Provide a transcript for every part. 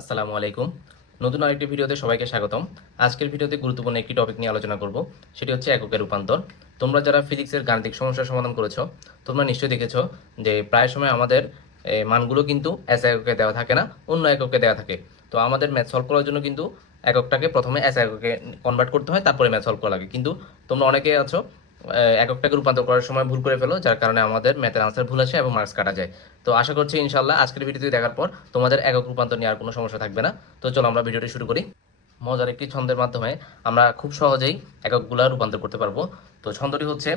আসসালামু আলাইকুম। নতুন আরেকটি ভিডিওতে সবাইকে স্বাগতম। আজকের ভিডিওতে গুরুত্বপূর্ণ একটি টপিক নিয়ে আলোচনা করব। সেটি হচ্ছে এককের রূপান্তর। তোমরা যারা ফিজিক্সের গাণিতিক সমস্যার সমাধান করেছো, তোমরা নিশ্চয়ই দেখেছো যে প্রায় সময় আমাদের মানগুলো কিন্তু এস এককে দেওয়া থাকে না, অন্য এককে দেওয়া থাকে। তো আমাদের ম্যাথ সলভ করার জন্য কিন্তু এককটাকে প্রথমে এস এককে কনভার্ট করতে হয়, তারপরে ম্যাথ সলভ করা লাগে। কিন্তু তোমরা অনেকে আছো এককটাকে রূপান্তর করার সময় ভুল করে ফেলো, যার কারণে আমাদের ম্যাথের আনসার ভুল আসে এবং মার্কস কাটা যায়। তো আশা করছি ইনশাল্লাহ আজকের ভিডিওটি দেখার পর তোমাদের একক রূপান্তর নিয়ে আর কোনো সমস্যা থাকবে না। তো চলো আমরা ভিডিওটি শুরু করি। মজার একটি ছন্দের মাধ্যমে আমরা খুব সহজেই এককগুলা রূপান্তর করতে পারবো। তো ছন্দটি হচ্ছে,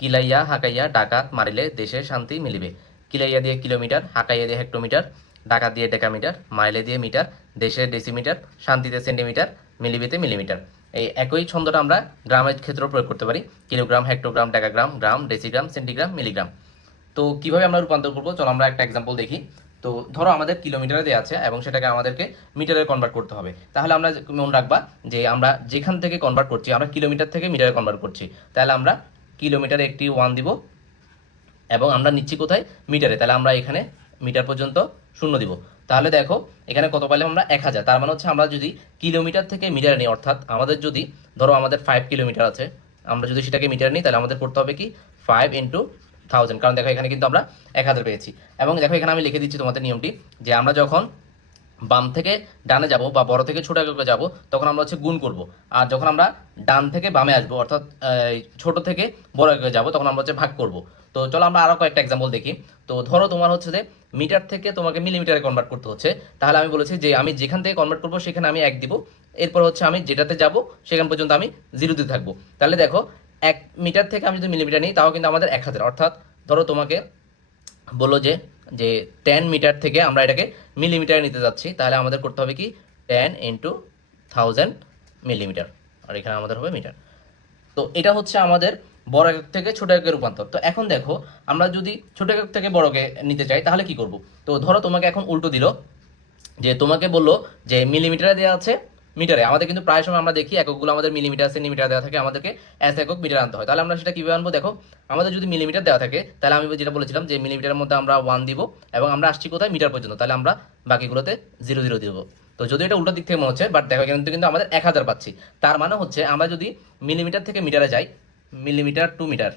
কিলাইয়া হাকাইয়া ডাকাত মারিলে দেশে শান্তি মিলিবে। কিলাইয়া দিয়ে কিলোমিটার, হাকাইয়া দিয়ে হেক্টোমিটার, ডাকাত দিয়ে ডেকামিটার, মাইলে দিয়ে মিটার, দেশে ডেসিমিটার, শান্তিতে সেন্টিমিটার, মিলিবিতে মিলিমিটার। এই একই ছন্দটা আমরা গ্রামের ক্ষেত্রেও প্রয়োগ করতে পারি। কিলোগ্রাম, হেক্টোগ্রাম, ডেকাগ্রাম, গ্রাম, ডেসিগ্রাম, সেন্টিগ্রাম, মিলিগ্রাম। তো কিভাবে আমরা রূপান্তর করবো, চলো আমরা একটা এক্সাম্পল দেখি। তো ধরো আমাদের কিলোমিটারে দেওয়া আছে এবং সেটাকে আমাদেরকে মিটারে কনভার্ট করতে হবে। তাহলে আমরা মনে রাখবা যে আমরা যেখান থেকে কনভার্ট করছি, আমরা কিলোমিটার থেকে মিটারে কনভার্ট করছি। তাহলে আমরা কিলোমিটারে একটি 1 দিব এবং আমরা নিচ্ছি কোথায়, মিটারে। তাহলে আমরা এখানে মিটার পর্যন্ত 0 দিব। তাহলে দেখো এখানে কত পাইলাম আমরা, 1000। তার মানে হচ্ছে আমরা যদি কিলোমিটার থেকে মিটারে নিই, অর্থাৎ আমাদের যদি ধরো আমাদের 5 কিলোমিটার আছে, আমরা যদি সেটাকে মিটারে নিই, তাহলে আমাদের করতে হবে কি 5 ইন্টু 1000। কারণ দেখো এখানে কিন্তু আমরা 1000 পেয়েছি। এবং দেখো এখানে আমি লিখে দিচ্ছি তোমাদের নিয়মটি, যে আমরা যখন বাম থেকে ডানে যাব বা বড় থেকে ছোট এককে যাব, তখন আমরা হচ্ছে গুণ করব। আর যখন আমরা ডান থেকে বামে আসবো, অর্থাৎ ছোট থেকে বড় এককে যাব, তখন আমরা হচ্ছে ভাগ করব। তো চলো আমরা আরো কয়েকটা এক্সাম্পল দেখি। তো ধরো তোমার হচ্ছে যে মিটার থেকে তোমাকে মিলিমিটারে কনভার্ট করতে হচ্ছে। তাহলে আমি বলেছি যে আমি যেখান থেকে কনভার্ট করব সেখানে আমি 1 দিব। এরপর হচ্ছে আমি যেটাতে যাব সেখান পর্যন্ত আমি 0 দিতে থাকবো। তাহলে দেখো 1 মিটার থেকে আমি যদি মিলিমিটার নিই, তাও কিন্তু আমাদের 1000। অর্থাৎ ধরো তোমাকে বললো যে যে 10 মিটার থেকে আমরা এটাকে মিলিমিটারে নিতে যাচ্ছি, তাহলে আমাদের করতে হবে কি 10 ইন্টু 1000 মিলিমিটার, আর এখানে আমাদের হবে মিটার। তো এটা হচ্ছে আমাদের বড় একক থেকে ছোট এককে রূপান্তর। তো এখন দেখো আমরা যদি ছোট একক থেকে বড়কে নিতে চাই তাহলে কি করব। তো ধরো তোমাকে এখন উল্টো দিল, যে তোমাকে বললো যে মিলিমিটারে দেওয়া আছে মিটারে। আমাদের কিন্তু প্রায় সময় আমরা দেখি এককগুলো আমাদের মিলিমিটার সেন্টিমিটার দেওয়া থাকে, আমাদেরকে এস একক মিটার আনতে হয়। তাহলে আমরা সেটা কিভাবে আনবো, দেখো আমাদের যদি মিলিমিটার দেওয়া থাকে, তাহলে আমি যেটা বলেছিলাম যে মিলিমিটারের মধ্যে আমরা 1 দিব এবং আমরা আসছি কোথায়, মিটার পর্যন্ত। তাহলে আমরা বাকিগুলোতে 0 0 দিব। তো যদি এটা উল্টো দিক থেকে মনে হচ্ছে, বাট দেখো কিন্তু কিন্তু আমাদের 1000 পাচ্ছি। তার মানে হচ্ছে আমরা যদি মিলিমিটার থেকে মিটারে যাই, মিলিমিটার টু মিটার,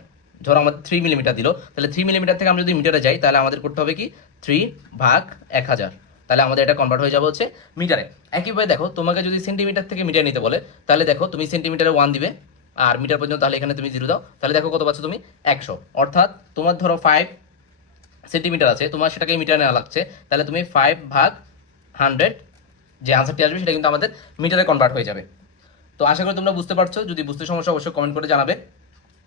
ধরো আমাদের 3 মিলিমিটার দিল, তাহলে 3 মিলিমিটার থেকে আমরা যদি মিটারে যাই, তাহলে আমাদের করতে হবে কি 3 ভাগ 1000। তাহলে আমাদের এটা কনভার্ট হয়ে যাবে হচ্ছে মিটারে। একইভাবে দেখো তোমাকে যদি সেন্টিমিটার থেকে মিটার নিতে বলে, তাহলে দেখো তুমি সেন্টিমিটারে 1 দিবে আর মিটার পর্যন্ত, তাহলে এখানে তুমি 0 দাও। তাহলে দেখো কত পাচ্ছ তুমি, 100। অর্থাৎ তোমার ধরো 5 সেন্টিমিটার আছে, তোমার সেটাকে মিটারে নেওয়া লাগছে, তাহলে তুমি 5 ভাগ 100, যে আনসারটি আসবে সেটা কিন্তু আমাদের মিটারে কনভার্ট হয়ে যাবে। তো আশা করি তোমরা বুঝতে পারছো। যদি বুঝতে সমস্যা অবশ্যই কমেন্ট করে জানাবে।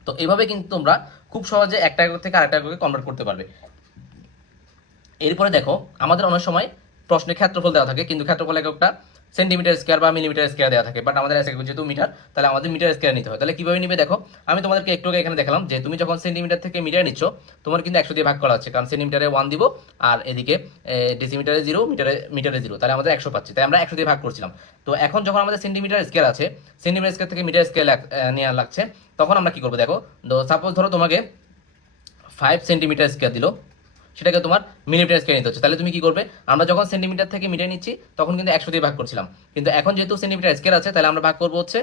তো এইভাবে কিন্তু তোমরা খুব সহজে একটা একক থেকে আরেকটা এককে কনভার্ট করতে পারবে। এরপরে দেখো আমাদের অনেক সময় প্রশ্নে ক্ষেত্রফল দেওয়া থাকে, কিন্তু ক্ষেত্রফল এককটা সেন্টিমিটার স্কোয়ার বা মিলিমিটার স্কোয়ার দেওয়া থাকে, বাট আমাদের একক যেহেতু মিটার, তাহলে আমাদের মিটার স্কোয়ার নিতে হয়। তাহলে কিভাবে নিবে দেখো, আমি তোমাদেরকে একটু আগে এখানে দেখালাম যে তুমি যখন সেন্টিমিটার থেকে মিটার নিচ্ছ, তোমার কিন্তু 100 দিয়ে ভাগ করা হচ্ছে, কারণ সেন্টিমিটারে 1 দিব আর এদিকে ডেসিমিটারে 0, মিটারে 0, তাহলে আমাদের 100 পাচ্ছি, তাই আমরা 100 দিয়ে ভাগ করছিলাম। তো এখন যখন আমাদের সেন্টিমিটার স্কোয়ার আছে, সেন্টিমিটার স্কোয়ার থেকে মিটার স্কোয়ার নেওয়া লাগছে, তখন আমরা কি করবো দেখো। তো সাপোজ ধরো তোমাকে 5 সেন্টিমিটার স্কোয়ার দিল, সেটাকে তোমার মিলিমিটার স্কোয়ার নিতে হচ্ছে। তাহলে তুমি কি করবে, আমরা যখন সেন্টিমিটার থেকে মিটার নিচ্ছি তখন কিন্তু 100 দিয়ে ভাগ করছিলাম, কিন্তু এখন যেহেতু সেন্টিমিটার স্কোয়ার আছে, তাহলে আমরা ভাগ করবো হচ্ছে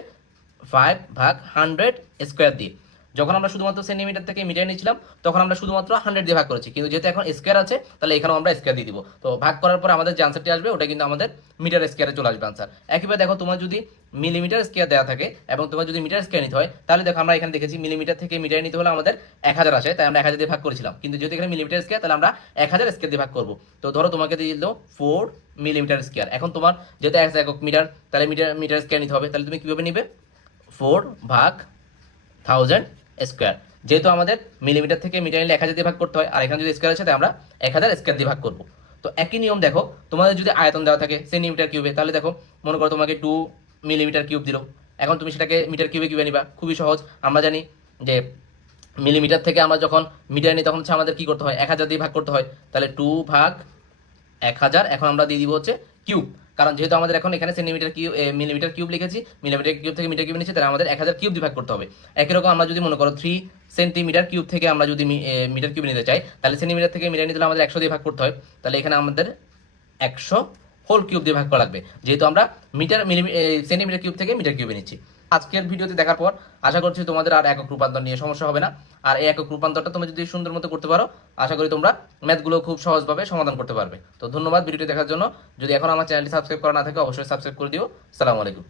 5 ভাগ 100 স্কোয়ার দিয়ে। যখন আমরা শুধুমাত্র সেন্টিমিটার থেকে মিটার নিচ্ছিলাম, তখন আমরা শুধুমাত্র 100 দিয়ে ভাগ করেছি, কিন্তু যেহেতু এখন স্কোয়ার আছে, তাহলে এখানেও আমরা স্কোয়ার দিয়ে দিব। তো ভাগ করার পর আমাদের যে আনসারটি আসবে ওটা কিন্তু আমাদের মিটার স্কোয়ারে চলে আসবে আনসার। একইভাবে দেখো তোমার যদি মিলিমিটার স্কোয়ার দেওয়া থাকে এবং তোমার যদি মিটার স্কোয়ার নিতে হয়, তাহলে দেখো আমরা এখানে দেখেছি মিলিমিটার থেকে মিটার নিতে হলে আমাদের 1000 আসে, তাই আমরা 1000 দিয়ে ভাগ করেছিলাম, কিন্তু যেহেতু এখানে মিলিমিটার স্কোয়ার, তাহলে আমরা 1000 স্কোয়ার দিয়ে ভাগ করবো। তো ধরো তোমাকে দিয়ে দিল 4 মিলিমিটার স্কোয়ার। এখন তোমার যেহেতু একক মিটার, তাহলে মিটার স্কোয়ার নিতে হবে। তাহলে তুমি কিভাবে নিবে, 4 ভাগ 1000 স্কোয়ার। যেহেতু আমাদের মিলিমিটার থেকে মিটার নিলে 1000 দিয়ে ভাগ করতে হয়, আর এখানে যদি স্কোয়ার আছে তাই আমরা 1000 স্কোয়ার দিয়ে ভাগ করবো। তো একই নিয়ম দেখো, তোমাদের যদি আয়তন দেওয়া থাকে সেন্টিমিটার কিউবে, তাহলে দেখো মনে করো তোমাকে 2 মিলিমিটার কিউব দিল, এখন তুমি সেটাকে মিটার কিউবে কিভাবে নিবা, খুবই সহজ। আমরা জানি যে মিলিমিটার থেকে আমরা যখন মিটার নিই, তখন হচ্ছে আমাদের কি করতে হয়, 1000 দিয়ে ভাগ করতে হয়। তাহলে 2 ভাগ 1000, এখন আমরা দিয়ে দিব হচ্ছে কিউব, কারণ যেহেতু আমাদের এখন এখানে সেন্টিমিটার কিউব মিলিমিটার কিউব লিখেছি, মিলিমিটার কিউব থেকে মিটার কিউব নিচ্ছি, তাহলে আমাদের 1000 কিউব দিয়ে ভাগ করতে হবে। একই রকম আমরা যদি মনে করো 3 সেন্টিমিটার কিউব থেকে আমরা যদি মিটার কিউব নিতে চাই, তাহলে সেন্টিমিটার থেকে মিটার নিতে হলে আমাদের 100 দিয়ে ভাগ করতে হয়, তাহলে এখানে আমাদের 100 হোল কিউব দিয়ে ভাগ করা লাগবে, যেহেতু আমরা সেন্টিমিটার কিউব থেকে মিটার কিউবে নিচ্ছি। আজকের ভিডিওতে দেখার পর আশা করছি তোমাদের আর একক রূপান্তর নিয়ে সমস্যা হবে না। আর এই একক রূপান্তরটা তুমি যদি সুন্দর মতো করতে পারো, আশা করি তোমরা ম্যাথগুলো খুব সহজভাবে সমাধান করতে পারবে। তো ধন্যবাদ ভিডিওটি দেখার জন্য। যদি এখন আমার চ্যানেলটি সাবস্ক্রাইব করা না থাকে অবশ্যই সাবস্ক্রাইব করে দিও। সালামু আলাইকুম।